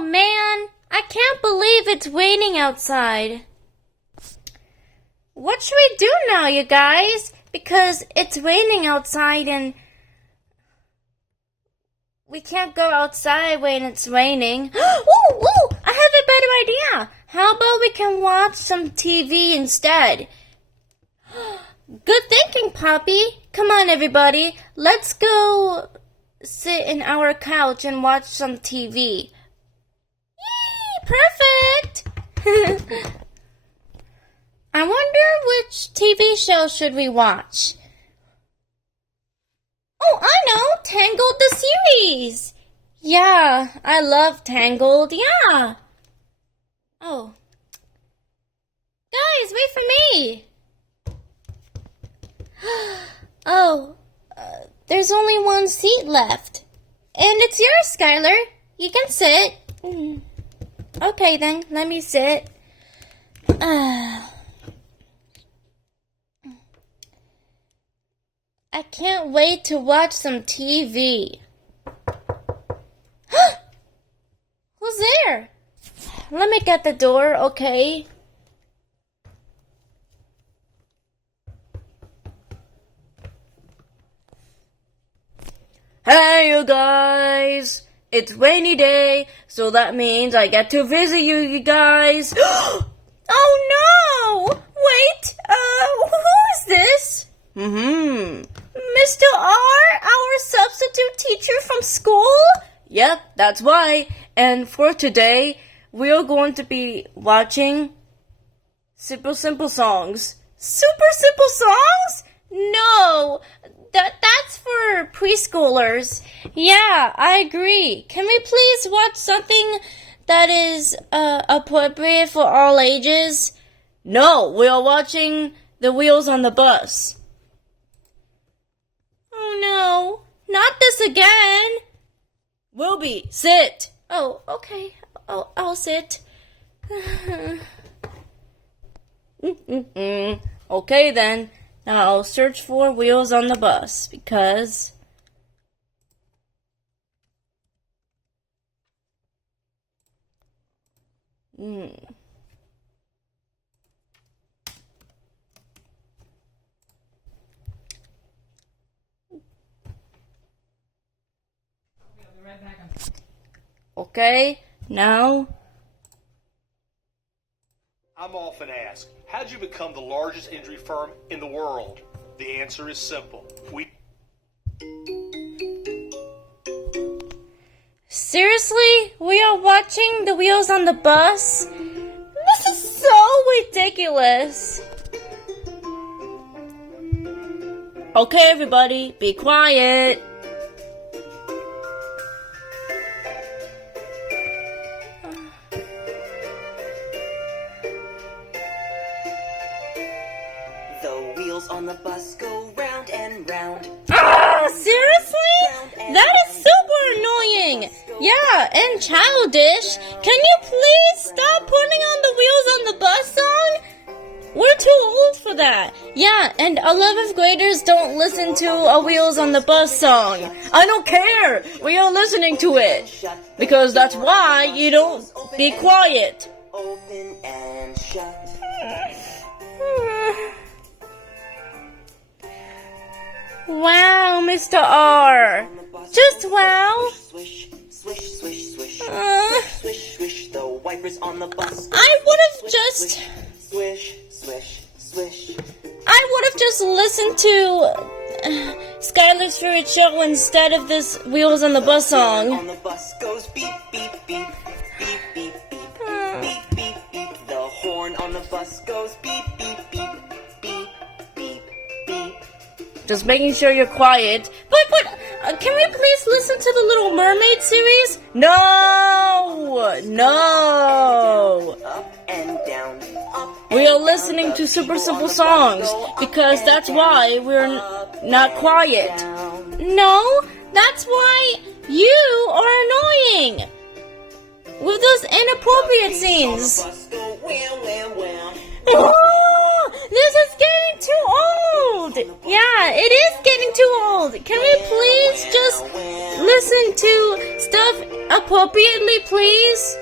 Oh man, I can't believe it's raining outside. What should we do now, you guys? Because it's raining outside and we can't go outside when it's raining. Ooh, I have a better idea. How about we can watch some TV instead? Good thinking, Poppy. Come on, everybody. Let's go sit in our couch and watch some TV. Yay, perfect. I wonder which TV show should we watch? Oh, I know! Tangled the series! Yeah, I love Tangled, yeah! Oh. Guys, wait for me! There's only one seat left. And it's yours, Skylar. You can sit. Okay then, let me sit. I can't wait to watch some TV. Who's there? Let me get the door, okay? Hey, you guys! It's rainy day, so that means I get to visit you guys. Oh no! Wait, who is this? Mr. R, our substitute teacher from school? Yep, that's right. And for today, we are going to be watching Super Simple Songs. Super Simple Songs? No, that's for preschoolers. Yeah, I agree. Can we please watch something that is appropriate for all ages? No, we are watching The Wheels on the Bus. Oh no, not this again. Wilby, sit. Oh, okay. I'll sit. Okay then. Now I'll search for Wheels on the Bus because Okay, now I'm often asked, how'd you become the largest injury firm in the world? The answer is simple. Seriously? We are watching The Wheels on the Bus? This is so ridiculous. Okay, everybody, be quiet. The wheels on the bus go round and round. Seriously? That is super annoying. Yeah, and childish. Can you please stop putting on the Wheels on the Bus song? We're too old for that. Yeah, and 11th graders don't listen to a Wheels on the Bus song. I don't care. We are listening to it. Because that's why you don't be quiet. Open and shut. Wow, Mr. R. Just wow. Swish, swish, swish, swish. Swish, swish, the wipers on the bus. I would have just... Swish, swish, swish. I would have just listened to Skylar's Favorite Show instead of this Wheels on the Bus song. On the bus goes beep, beep, beep. Beep, beep, beep. Beep, beep, beep. The horn on the bus goes beep, beep, beep. Beep, beep, beep. Just making sure you're quiet. But, can we please listen to the Little Mermaid series? No! No! Up and down. Up We are listening to Super Simple Songs because that's why we're not quiet. No, that's why you are annoying with those inappropriate scenes. This is getting too old. Yeah, it is getting too old. Can we please just listen to stuff appropriately, please?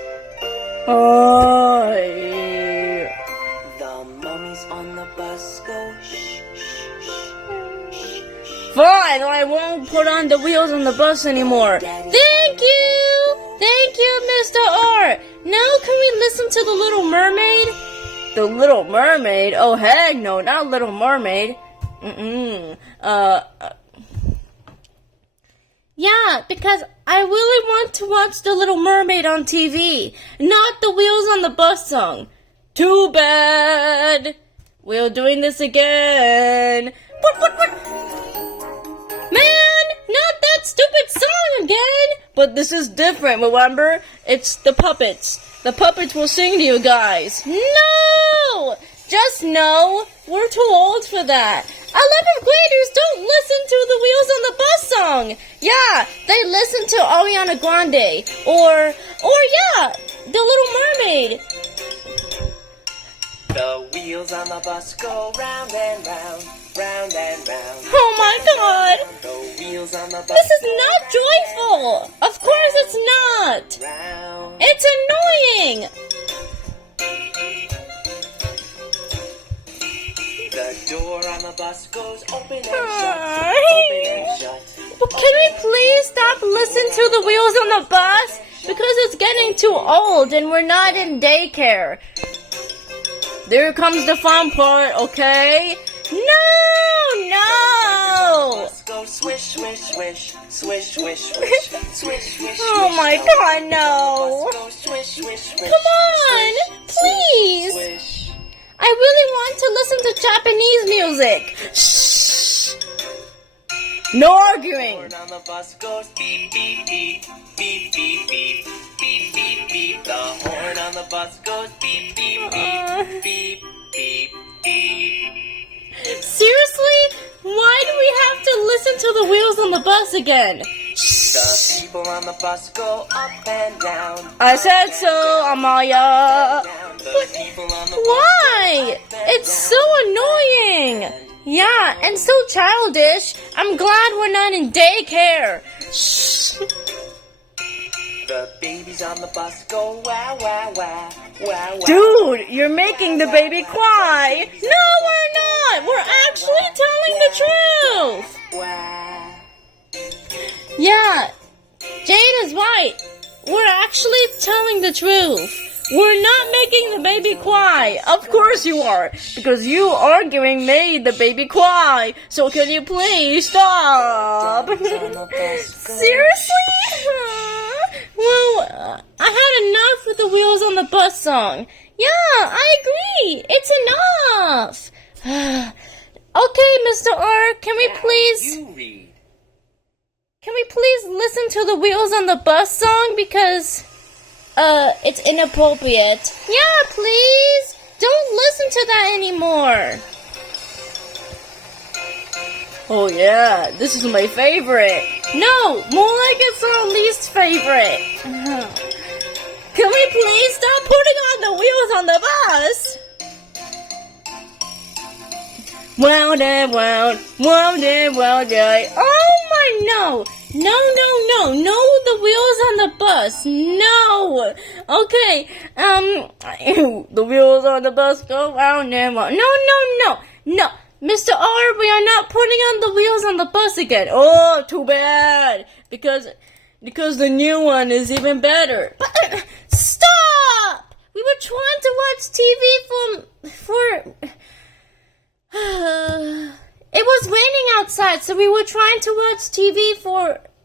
Oh. The mummies on the bus go shh, shh, shh, shh. Fine, I won't put on the wheels on the bus anymore. Thank you! Thank you, Mr. R. Now can we listen to The Little Mermaid? The Little Mermaid? Oh, heck no, not Little Mermaid. Yeah, because I really want to watch The Little Mermaid on TV, not the Wheels on the Bus song. Too bad. We're doing this again. What? Man, not that stupid song again! But this is different, remember? It's the puppets. The puppets will sing to you guys. No! Just no. We're too old for that. 11th graders don't listen to the Wheels on the Bus song. Yeah, they listen to Ariana Grande. Or yeah, The Little Mermaid. The wheels on the bus go round and round, round and round. Oh my god! The wheels on the bus This is not joyful! Of course it's not! round. It's annoying! The door on the bus goes open and shut, Hi. open and shut. Can we please stop listening to the Wheels on the Bus? Because it's getting too old and we're not in daycare. There comes the fun part, okay? No! Bus goes swish, swish, swish, swish, swish, swish, swish, swish. Oh my god, no! Bus goes swish, swish, swish. Come on! Please! Swish. I really want to listen to Japanese music. Shh! No arguing! Horn on the bus goes beep, beep, beep, beep, beep, beep, beep, beep, beep. The horn on the bus goes beep, beep, beep, beep, beep, beep. Seriously? Why do we have to listen to the Wheels on the Bus again? The people on the bus go up and down. I said so, Amaya. Down. The people on the Why? It's so annoying. Yeah, and so childish. I'm glad we're not in daycare. Shh. The babies on the bus go wow, wow, wow, wow, wow. Dude, you're making the baby cry. No, we're not. We're actually telling the truth. Wow. Yeah, Jane is right. We're actually telling the truth. We're not making the baby cry. Of course you are, because you arguing made the baby cry. So can you please stop? Seriously? Well, I had enough with the Wheels on the Bus song. Yeah, I agree. It's enough. Okay, Mr. R, can we please... You read. Can we please listen to the Wheels on the Bus song because, it's inappropriate. Yeah, please! Don't listen to that anymore! Oh yeah, this is my favorite. No, more like it's our least favorite. Can we please stop putting on the Wheels on the Bus? Wound and wound, wound and wound, oh my, no, the Wheels on the Bus, no, okay, the wheels on the bus go round and round, no, Mr. R, we are not putting on the Wheels on the Bus again, oh, too bad, because the new one is even better, but, stop, we were trying to watch TV for it was raining outside, so we were trying to watch TV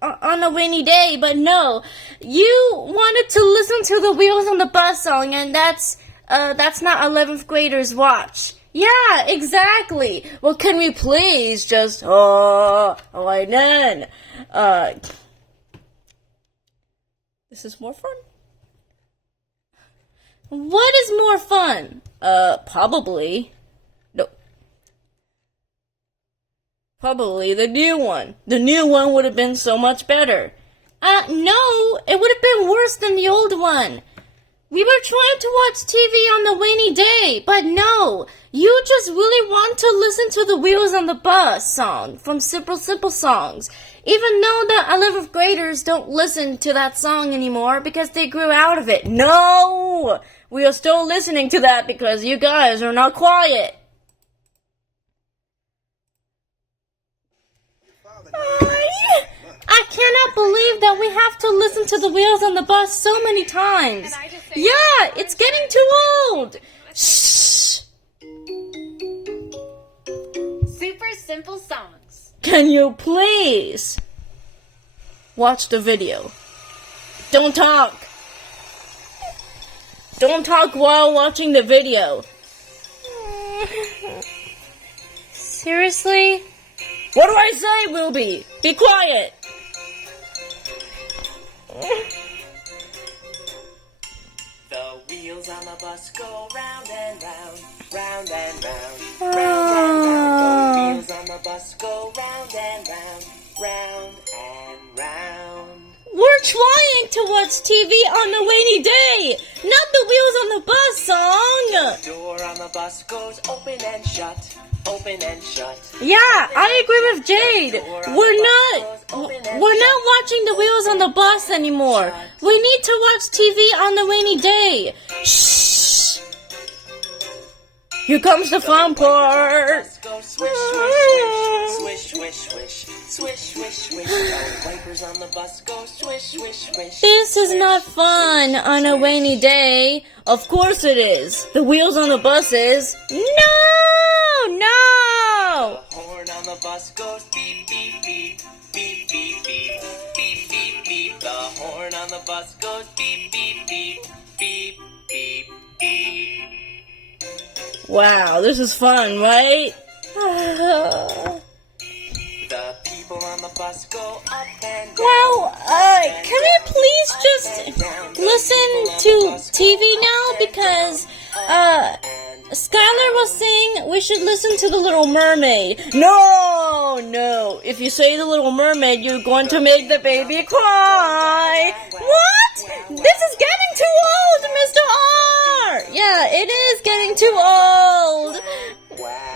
on a rainy day, but no. You wanted to listen to the Wheels on the Bus song, and that's not 11th graders watch. Yeah, exactly. Well, can we please just, right then, this is more fun? What is more fun? Probably. No. Probably the new one. The new one would have been so much better. No, it would have been worse than the old one. We were trying to watch TV on the rainy day, but no. You just really want to listen to the Wheels on the Bus song from Simple Simple Songs. Even though the 11th graders don't listen to that song anymore because they grew out of it. No! We are still listening to that because you guys are not quiet. I cannot believe that we have to listen to the Wheels on the Bus so many times. Yeah, it's getting too old. Shh. Super simple songs. Can you please watch the video? Don't talk. Don't talk while watching the video. Seriously? What do I say, Wilby? Be quiet. The wheels on the bus go round and round, round and round, round and round. The wheels on the bus go round and round, round and round. We're trying to watch TV on a rainy day, not the Wheels on the Bus song. Door on the bus goes open and shut, open and shut. Yeah, I agree with Jade. We're not watching the Wheels on the Bus anymore. We need to watch TV on the rainy day. Shh. Here comes the fun part. Go swish, swish, swish, swish, swish, swish, swish, swish. The wipers on the bus go swish, swish, swish. This is not fun on a rainy day. Of course it is. The Wheels on the Bus is. No! The horn on the bus goes beep, beep, beep, beep, beep, beep, beep, beep, beep. The horn on the bus goes beep, beep, beep, beep, beep, beep. Wow, this is fun, right? The people on the bus go up and down. Well, can we please just listen to TV now? Because, Skylar was saying we should listen to The Little Mermaid. No. If you say The Little Mermaid, you're going to make the baby cry. What? This is getting too old, Mr. R. Yeah, it is getting too old.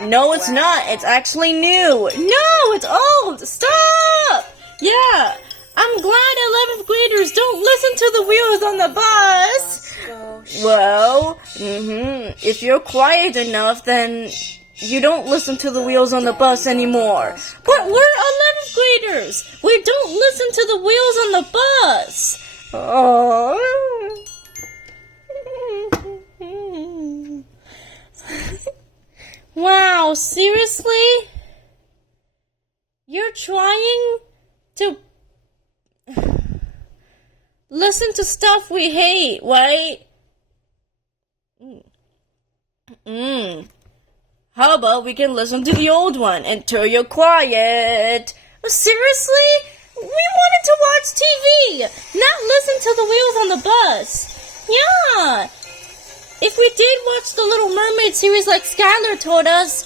No, it's not. It's actually new. No, it's old. Stop. Yeah, I'm glad 11th graders don't listen to the Wheels on the Bus. Well, if you're quiet enough, then you don't listen to the Wheels on the Bus anymore. But we're 11th graders. We don't listen to the Wheels on the Bus. Oh. Wow, seriously? You're trying to listen to stuff we hate, right? How about we can listen to the old one until you're quiet? Seriously? We wanted to watch TV, not listen to the Wheels on the Bus. Yeah. If we did watch the Little Mermaid series like Skylar told us,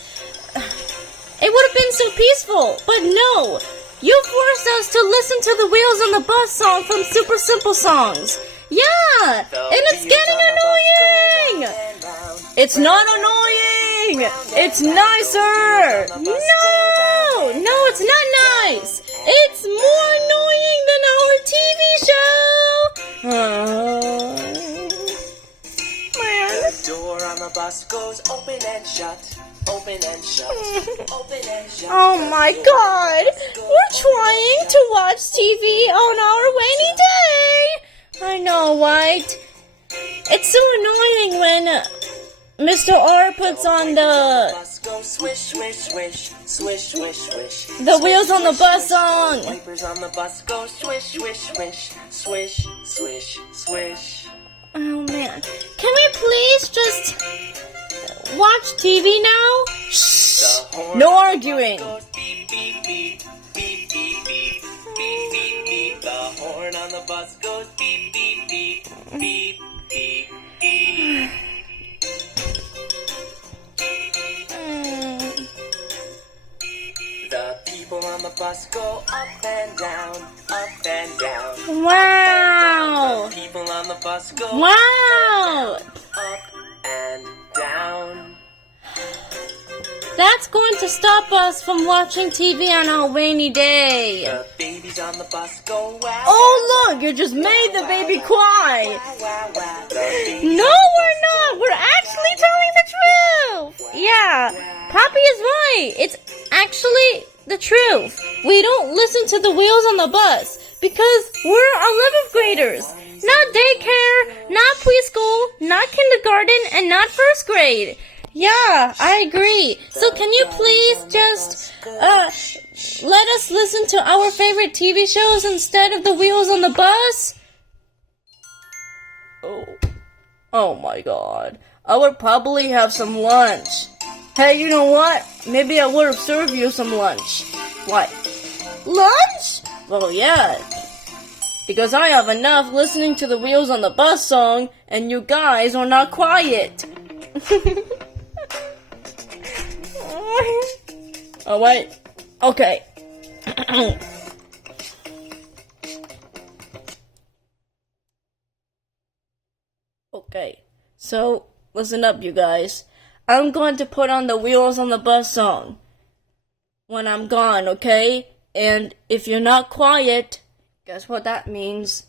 it would have been so peaceful. But no, you forced us to listen to the Wheels on the Bus song from Super Simple Songs. Yeah, and it's getting annoying. It's not annoying. It's nicer. No, it's not nice. It's more annoying than our TV show. The door on the bus goes open and shut, open and shut, open and shut. Oh my God! We're trying to watch TV on our rainy day! I know, right? It's so annoying when Mr. R puts on the Bus goes swish, swish, swish, swish, swish, swish. the Wheels on the Bus song. Wipers on the bus go swish, swish, swish, swish, swish, swish. Oh man. Can we please just watch TV now? Shh! No arguing. Goes beep, beep, beep, beep, beep, beep, beep, beep, beep. The horn on the bus goes beep, beep, beep, beep, beep, beep. The people on the bus bus go up and down, up and down. Wow! People on the bus go Wow! up and down. That's going to stop us from watching TV on a rainy day. The babies on the bus go wow. Oh, look, you just made the baby cry. Wow, wow, wow. The babies No, on the we're not. We're actually telling the truth. Yeah, Poppy is right. It's actually the truth. We don't listen to the wheels on the bus because we're 11th graders. Not daycare, not preschool, not kindergarten, and not first grade. Yeah, I agree. So can you please just let us listen to our favorite TV shows instead of the wheels on the bus? Oh my god. I would probably have some lunch. Hey, you know what? Maybe I would have served you some lunch. What? Lunch? Well, yeah. Because I have enough listening to the wheels on the bus song, and you guys are not quiet. Oh, wait. Okay. Okay. So, listen up, you guys. I'm going to put on the wheels on the bus song when I'm gone, okay? And if you're not quiet, guess what that means?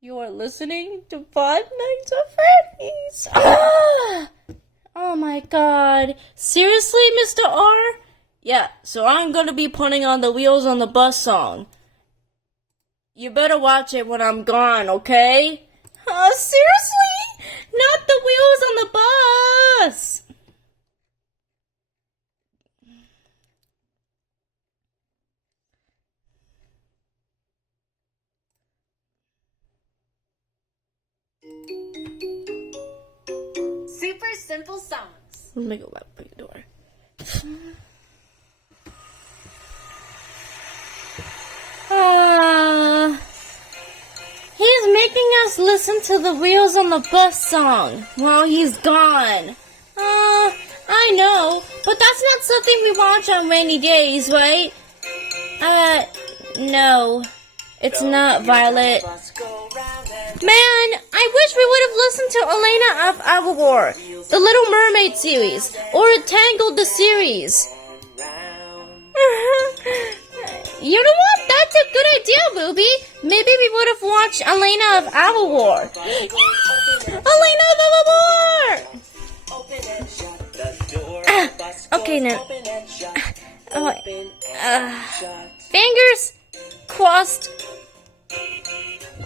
You are listening to Five Nights at Freddy's. Ah! Oh my god. Seriously, Mr. R? Yeah, so I'm gonna be putting on the wheels on the bus song. You better watch it when I'm gone, okay? Seriously? Not the wheels on the bus! Super simple songs. Let me go back to the door. He's making us listen to the wheels on the bus song while he's gone. I know, but that's not something we watch on rainy days, right? No. It's not, Violet. bus go round and Man, I wish we would have listened to Elena of Avalor, the Little Mermaid series, or Tangled the series. round. You know what? That's a good idea, Ruby. Maybe we would have watched Elena of Avalor. Elena of Avalor! Open and shut the door. Ah, The bus okay, goes now. open and shut. Oh, Open and shut. Fingers crossed.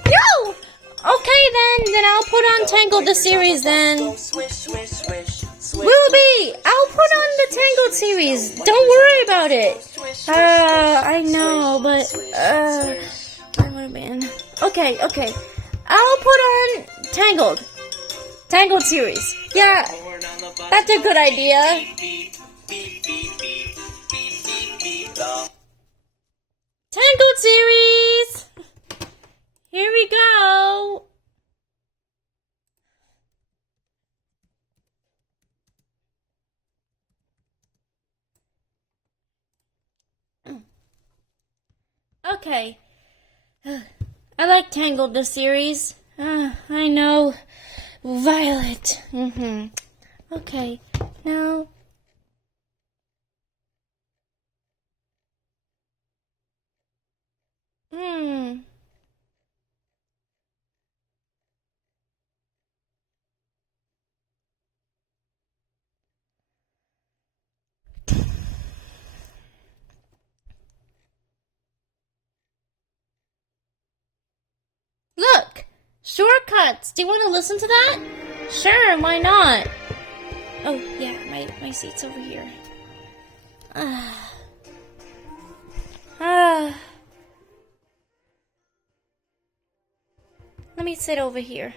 No! Okay then I'll put on Tangled the series then. Go swish, swish, swish. Swish, Ruby, I'll put on the Tangled series. Don't worry about it. swish, swish, I know, but swish, oh man. Okay. I'll put on Tangled series. Yeah, Horn on the bus. that's a good idea. Beep, beep, beep, beep, beep, beep, beep, beep. The Tangled series. Here we go. Okay. I like Tangled the series. I know. Violet. Okay. Now. Look! Shortcuts! Do you want to listen to that? Sure, why not? Oh, yeah, my seat's over here. Let me sit over here.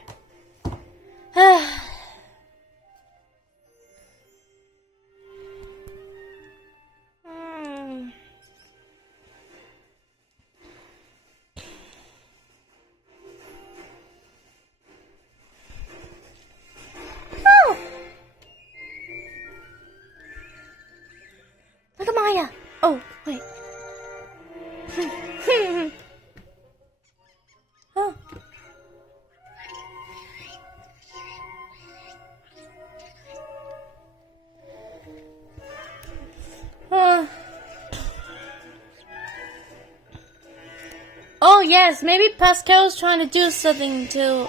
Oh. Oh yes, maybe Pascal's trying to do something to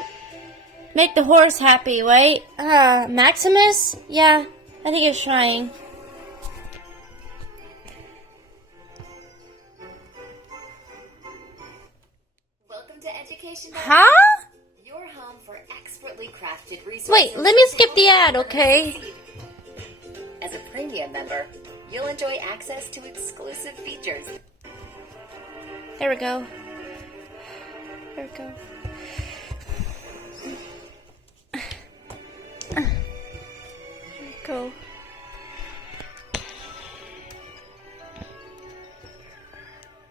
make the horse happy, right? Maximus? Yeah, I think he's trying. Welcome to Education. Huh? Your home for expertly crafted resources. Wait, let me skip the ad, okay? As a premium member, you'll enjoy access to exclusive features. There we go. There we go. There we go.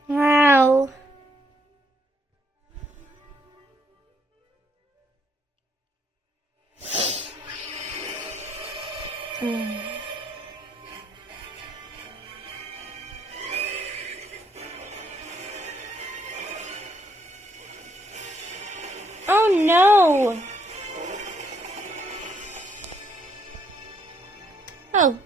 Wow. Oh no! Oh.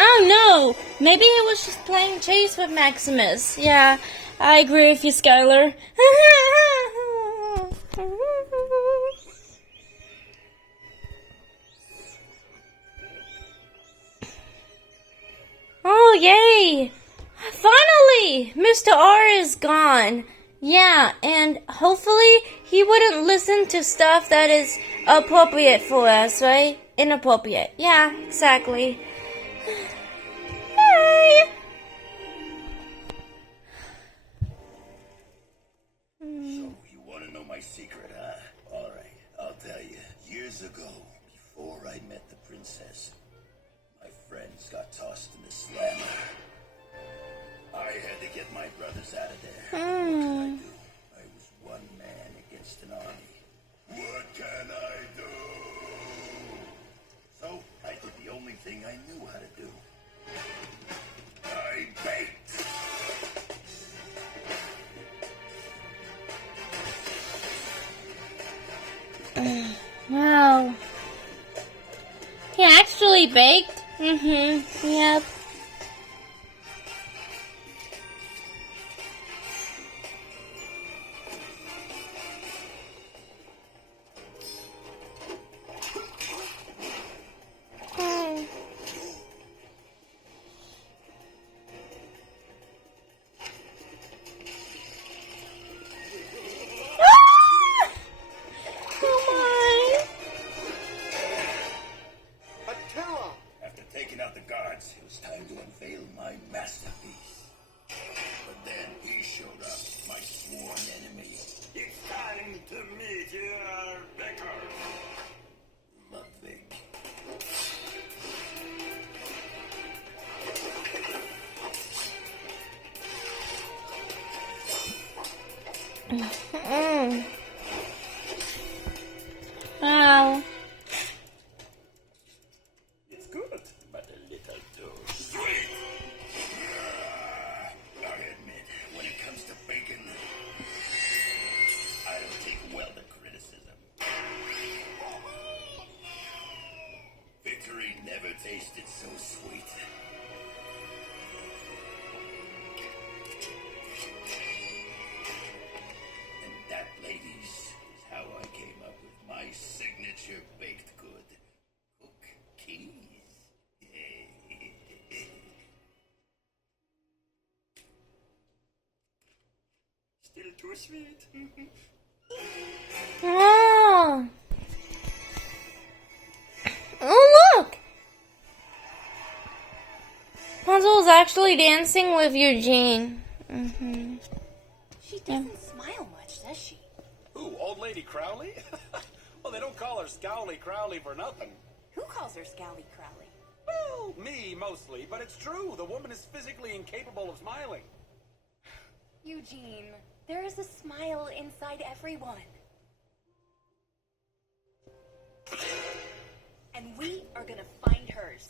Oh no! Maybe he was just playing chase with Maximus. Yeah, I agree with you, Skylar. Oh, yay! Finally! Mr. R is gone. Yeah, and hopefully he wouldn't listen to stuff that is appropriate for us, right? Inappropriate. Yeah, exactly. Yay! So, you want to know my secret, huh? Alright, I'll tell you. Years ago, before I met the princess, my friends got tossed in the slammer. I had to get my brothers out of there. What can I do? I was one man against an army. What can I do? So, I did the only thing I knew how to do. I baked. Wow. He actually baked? Yep. After taking out the guards, it was time to unveil my masterpiece. But then he showed up, my sworn enemy. It's time to meet your Becker. Ludwig. Wow. It's good, but a little too sweet. I admit, when it comes to bacon, I don't take well to criticism. Victory never tasted so sweet. And that, ladies, is how I came up with my signature baked good. Cookies. Still too sweet. Oh. Oh, look! Hansel is actually dancing with Eugene. She doesn't smile much, does she? Who, old lady Crowley? Well, they don't call her Scowly Crowley for nothing. Who calls her Scowly Crowley? Well, me mostly, but it's true. The woman is physically incapable of smiling. Eugene, there is a smile inside everyone. And we are gonna find hers.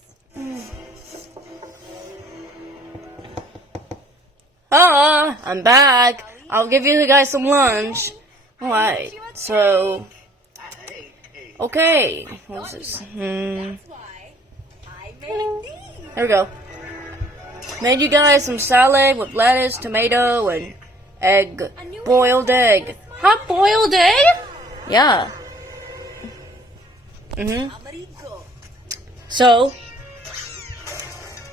Ah, I'm back. I'll give you guys some lunch. Alright, so... Okay, what's this? That's why I made these. Here we go. Made you guys some salad with lettuce, tomato, and egg. Boiled egg. Hot boiled egg? Yeah. Amerigo. So,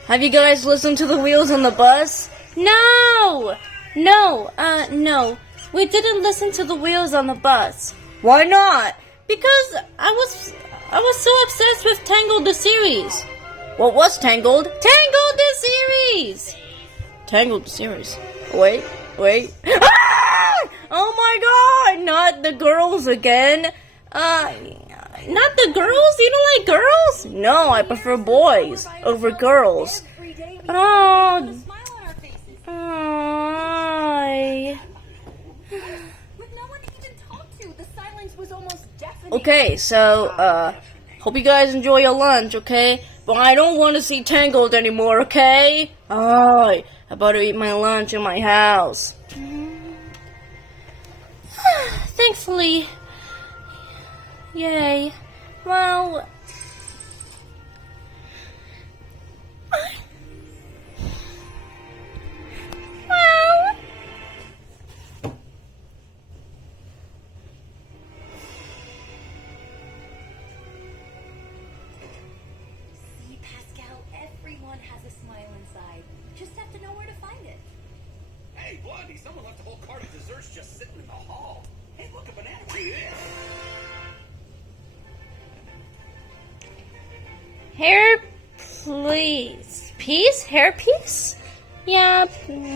have you guys listened to the wheels on the bus? No! No. We didn't listen to the wheels on the bus. Why not? Because I was so obsessed with Tangled the series. What was Tangled? Tangled the series! Tangled the series. Wait. Ah! Oh my god! Not the girls again. Not the girls? You don't like girls? No, I prefer boys over girls. Every day we Oh, put a smile on our faces. With no one to even talk to, the silence was almost deafening. okay, so, hope you guys enjoy your lunch, okay? But I don't want to see Tangled anymore, okay? I better eat my lunch in my house. Thankfully. Yay. Well... See, Pascal, everyone has a smile inside. Just have to know where to find it. Hey, Blondie, someone left a whole cart of desserts just sitting in the hall. Hey, look, a banana tree there. Hair, please. Piece? Hair piece? Yeah. Pascal,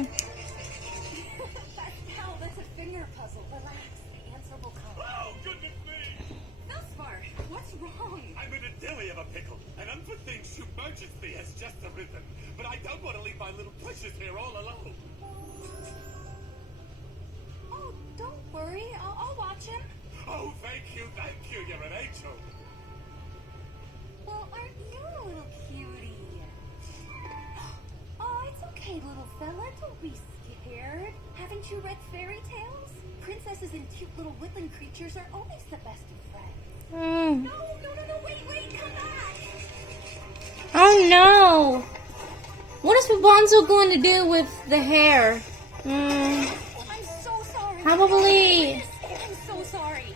that's a finger puzzle. Relax, the answer will come. Oh, goodness me! Felspar, what's wrong? I'm in a dilly of a pickle. An unforeseen emergency has just arisen. But I don't want to leave my little precious here all alone. Oh, don't worry. I'll watch him. Oh, thank you. You're an angel. Well, aren't you a little cutie? Oh, it's okay, little fella. Don't be scared. Haven't you read fairy tales? Princesses and cute little woodland creatures are always the best of friends. No, wait, come back! Oh no. What is Rapunzel going to do with the hair? I'm so sorry. Probably. I'm so sorry.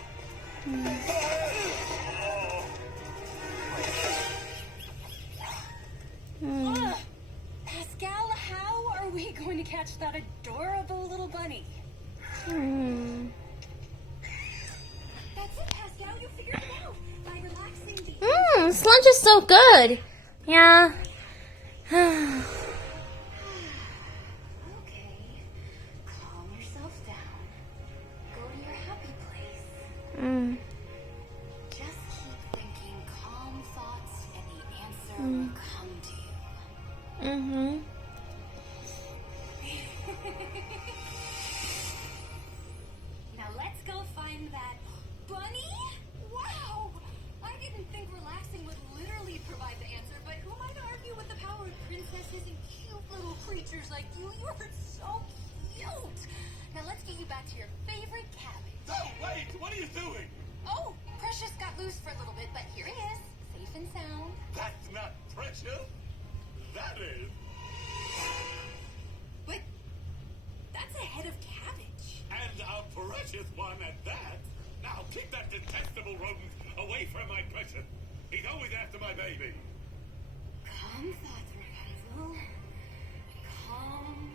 Pascal, how are we going to catch that adorable little bunny? That's it, Pascal. You figured it out. By relaxing the... This lunch is so good. Yeah. Okay. Calm yourself down. Go to your happy place. Just keep thinking calm thoughts and the answer will come to you. Now let's go find that bunny. Wow! I didn't think relaxing would literally provide the answer, but who might argue with the power of princesses and cute little creatures like you? You're so cute! Now let's get you back to your favorite cabbage. Oh, wait! What are you doing? Oh, Precious got loose for a little bit, but here he is, safe and sound. That's not Precious. That is. But that's a head of cabbage. And a precious one at that. Now keep that detestable rodent away from my Precious. He's always after my baby. Calm thoughts, Rapunzel. Calm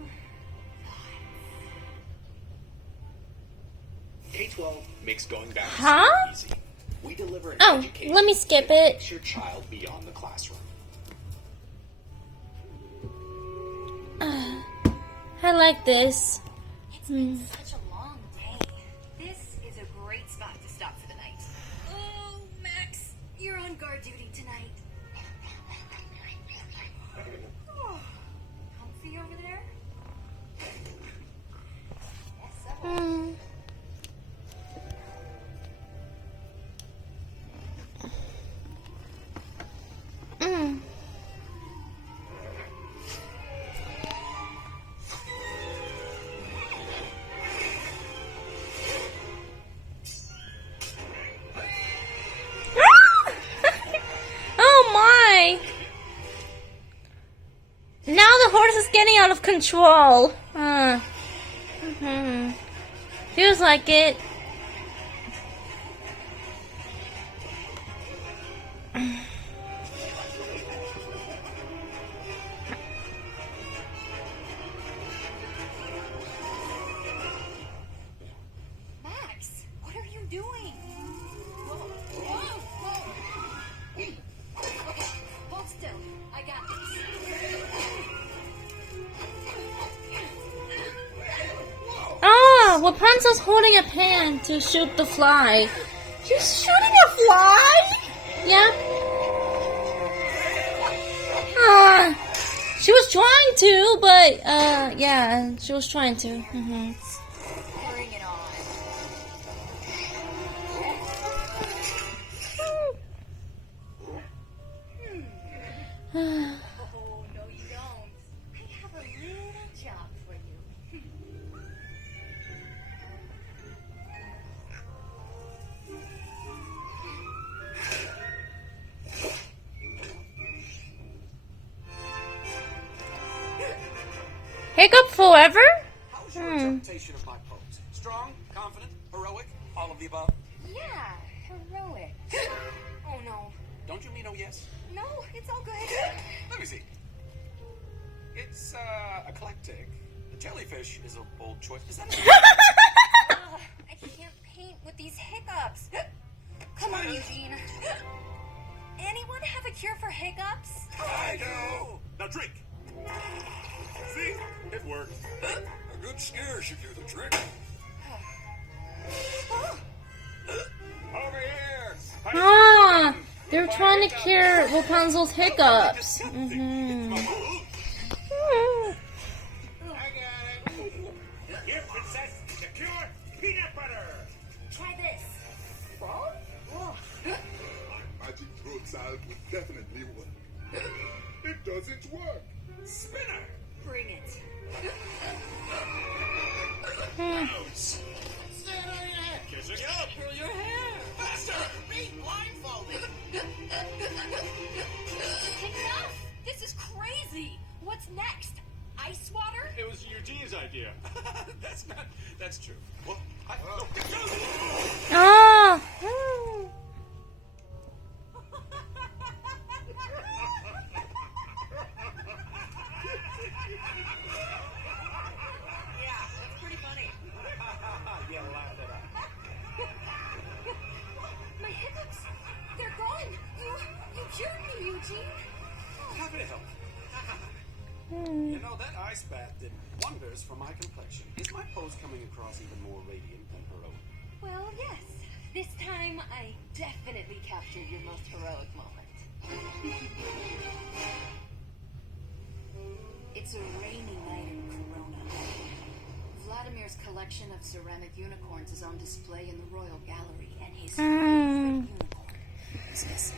thoughts. K-12 makes going back to Huh? school easy. We deliver an Oh, education let me skip that it. takes your child beyond the classroom. I like this. It's been such a long day. This is a great spot to stop for the night. Oh, Max, you're on guard duty tonight. the horse is getting out of control. Feels like it. Max, what are you doing? Whoa, whoa, whoa. Okay, hold still. I got this. Ah, Rapunzel's holding a pan to shoot the fly. She's shooting a fly? Yeah. She was trying to, but, yeah, she was trying to. Bring it on. Oh, no you don't. I have a little job for you. Hiccup forever? How's your interpretation of my pose? Strong, confident, heroic, all of the above? Yeah, heroic. Oh no. Don't you mean oh yes? No, it's all good. Let me see. It's, eclectic. The jellyfish is a bold choice. Is that I can't paint with these hiccups. Come on, Eugene. Anyone have a cure for hiccups? I do. Now drink. See? It worked. a good scare should do the trick? Over here. Ah, they're trying to cure Rapunzel's hiccups. Here, princess. The cure, peanut butter. Try this. Magic throat salve would definitely work. It doesn't work. Spinner! Bring it. Ouch. Kissing up. Curl your hair! Faster! Be blindfolded! Enough! This is crazy. What's next? Ice water? It was Eugene's idea. That's true. Well, Ah. yeah, laugh that out. My hiccups. They're gone. You cured me, Eugene. Happy to help. You know, that ice bath did wonders for my complexion. Is my pose coming across even more radiant than heroic? Well, yes. This time I definitely captured your most heroic moment. It's a rainy night in Corona. Vladimir's collection of ceramic unicorns is on display in the Royal Gallery, and his favorite unicorn is missing.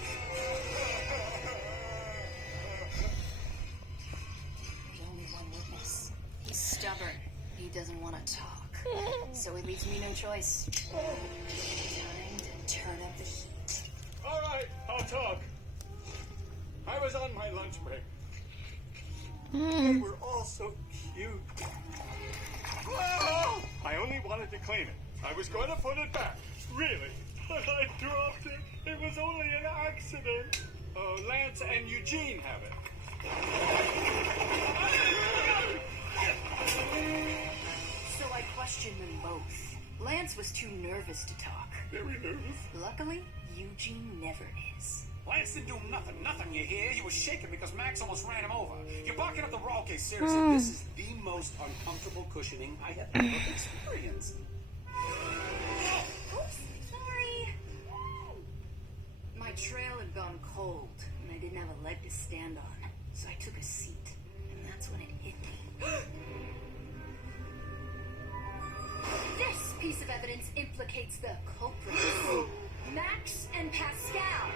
There's only one witness. He's stubborn. He doesn't want to talk. So it leaves me no choice. Time to turn up the heat. All right, I'll talk. I was on my lunch break. They were all so cute. Oh, I only wanted to clean it. I was going to put it back. Really. But I dropped it. It was only an accident. Lance and Eugene have it. So I questioned them both. Lance was too nervous to talk. Very nervous. Luckily, Eugene never is. Lance didn't do nothing, you hear? He was shaking because Max almost ran him over. You're barking up the raw case, seriously. This is the most uncomfortable cushioning I have ever experienced. Oops, sorry. My trail had gone cold, and I didn't have a leg to stand on. So I took a seat, and that's when it hit me. This piece of evidence implicates the culprits. Max and Pascal.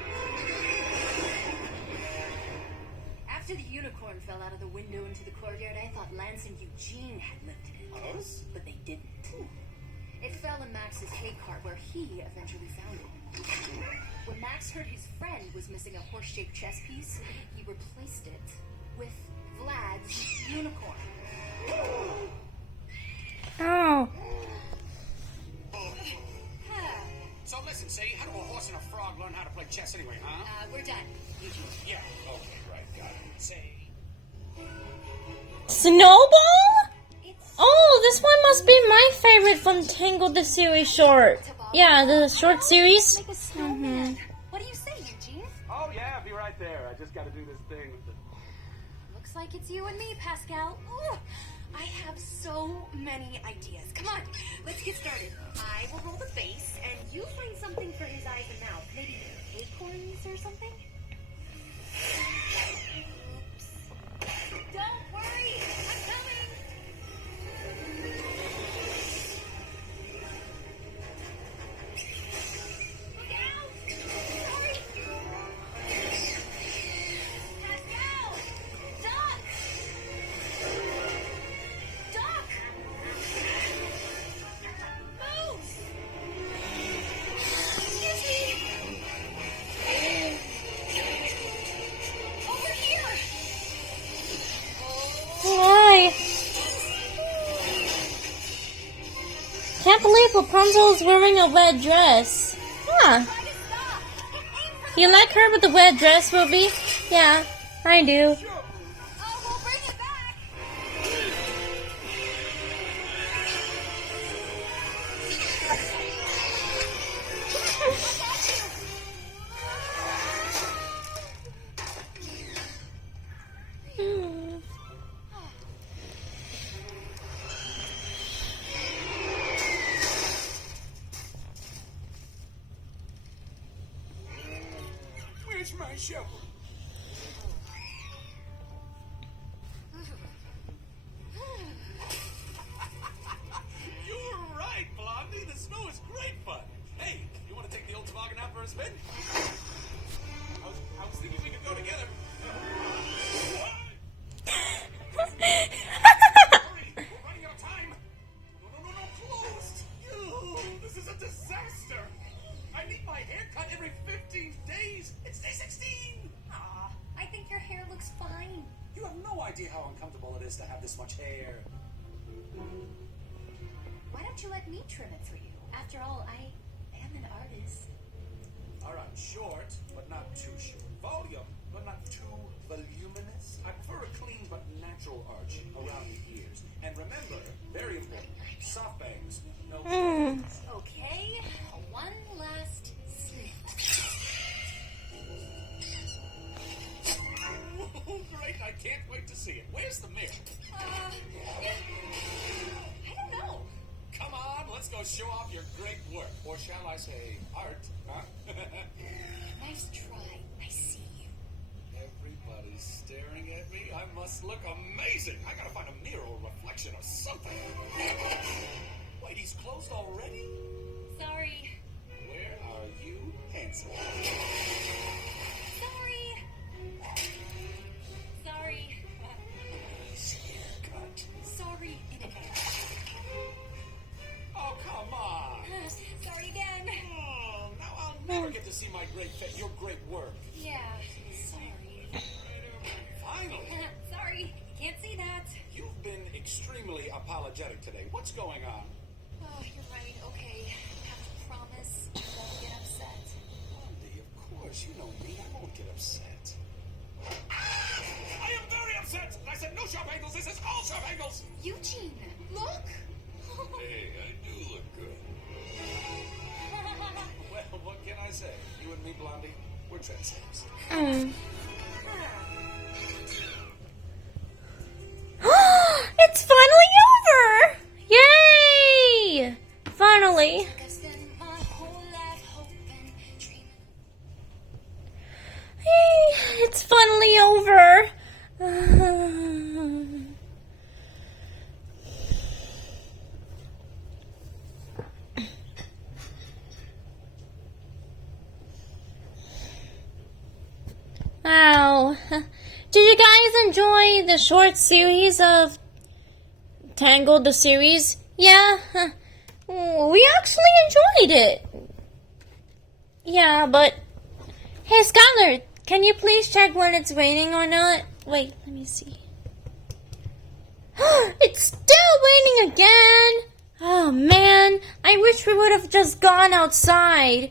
After the unicorn fell out of the window into the courtyard, I thought Lance and Eugene had lifted it. Us? But they didn't. It fell in Max's hay cart where he eventually found it. When Max heard his friend was missing a horse-shaped chess piece, he replaced it with Vlad's unicorn. Oh. So listen, say, how do a horse and a frog learn how to play chess anyway, huh? We're done. Eugene. Yeah, okay, right, got it. Say, Snowball? Oh, this one must be my favorite from Tangled the series short. Yeah, the short series. Make a snowman. What do you say, Eugene? oh yeah, be right there. I just gotta do this thing with the... Looks like it's you and me, Pascal. Ooh, I have so many ideas. Come on, let's get started. I will roll the base, and you find something for his eyes and mouth. Maybe acorns or something? Oops. Don't worry, I'm coming. Look out! Sorry. Pascal! Duck! Duck! Move! Excuse me! Over here! Why? Can't believe Rapunzel is wearing a red dress. Huh. Try to stop! You like her with the red dress, Ruby? Yeah, I do. Oh, we'll bring it back! Hmm. Where's my shovel? You're right, Blondie. The snow is great fun. Hey, you want to take the old toboggan out for a spin? I was thinking we could go together. Hurry, we're running out of time. No, closed. Ew, this is a disaster. I need my hair cut every 15 days. It's day 16. Aw, I think your hair looks fine. You have no idea how uncomfortable it is to have this much hair. Why don't you let me trim it for you? After all, I am an artist. All right, short, but not too short. Volume, but not too voluminous. I prefer a clean but natural arch around the ears. And remember, very important, soft bangs. No. Okay, one last snip. Whoa, great, I can't wait to see it. Where's the mirror? I don't know. Come on, let's go show off your great work. Or shall I say, art, huh? Nice try. I see you. Everybody's staring at me. I must look amazing. I gotta find a mirror or reflection or something. Wait, he's closed already? Sorry. Where are you, handsome? Sorry. Sorry. Nice haircut. Sorry in advance. Oh, come on. Sorry again. Oh, now I'll never get to see my your great work. Yeah, sorry. Finally. Sorry, you can't see that. You've been extremely apologetic today. What's going on? Oh, you're right. Okay. I have to promise I won't get upset. Blondie, of course, you know me. I won't get upset. I am very upset! I said no sharp angles. This is all sharp angles. Eugene, look! Hey, I do look good. Well, what can I say? You and me, Blondie, we're trendsetters. It's finally over! Yay! Finally. I spent my whole life hoping, dreaming. Hey, it's finally over. Wow. Did you guys enjoy the short series of Tangled the series? Yeah, we actually enjoyed it. Yeah, but hey, Skylar, can you please check when it's raining or not? Wait, let me see. It's still raining again. Oh man, I wish we would have just gone outside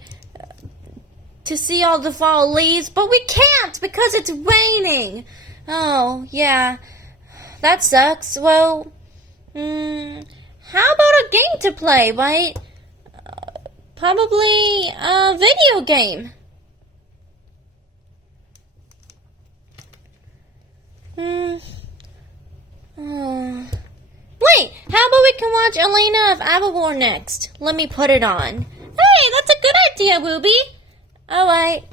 to see all the fall leaves, but we can't because it's raining. Oh, yeah. That sucks. Well, how about a game to play, right? Probably a video game. Wait, how about we can watch Elena of Avalor next? Let me put it on. Hey, that's a good idea, Ruby. Alright.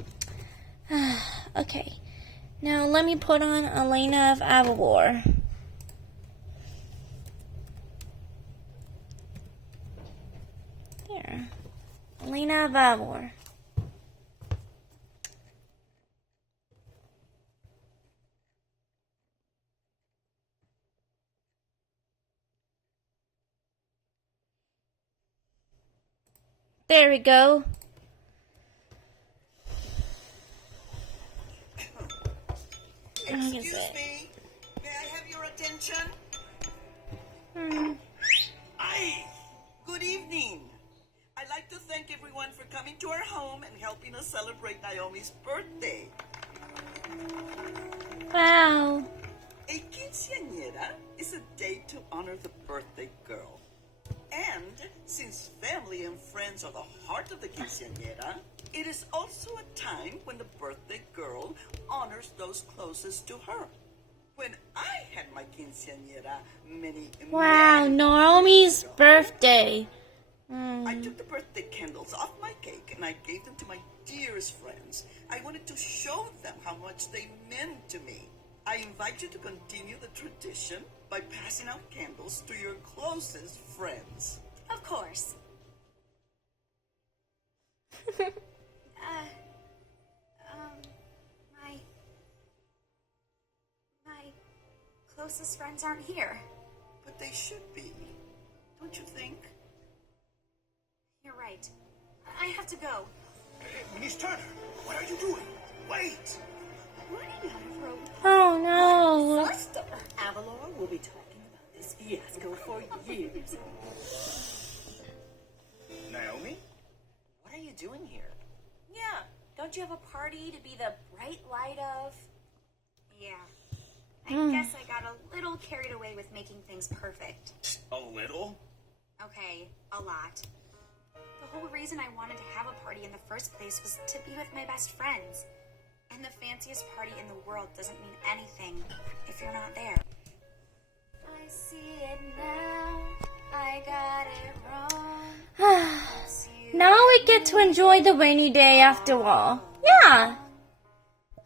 Okay. Now let me put on Elena of Avalor. There. Elena of Avalor. There we go. Excuse me, may I have your attention? Aye. Good evening. I'd like to thank everyone for coming to our home and helping us celebrate Naomi's birthday. Wow. A quinceañera is a day to honor the birthday girl. And since family and friends are the heart of the quinceañera, it is also a time when the birthday girl honors those closest to her. When I had my quinceañera Wow, Naomi's birthday. I took the birthday candles off my cake and I gave them to my dearest friends. I wanted to show them how much they meant to me. I invite you to continue the tradition by passing out candles to your closest friends. Of course. My closest friends aren't here. But they should be, don't you think? You're right. I have to go. Miss Turner, what are you doing? Wait! Running out of rope. Oh no. Sister, Avalor will be talking about this fiasco for years. Naomi? What are you doing here? Yeah, don't you have a party to be the bright light of? Yeah. I guess I got a little carried away with making things perfect. A little? Okay, a lot. The whole reason I wanted to have a party in the first place was to be with my best friends. And the fanciest party in the world doesn't mean anything if you're not there. I see it now. I got it wrong. Now we get to enjoy the rainy day after all. Yeah,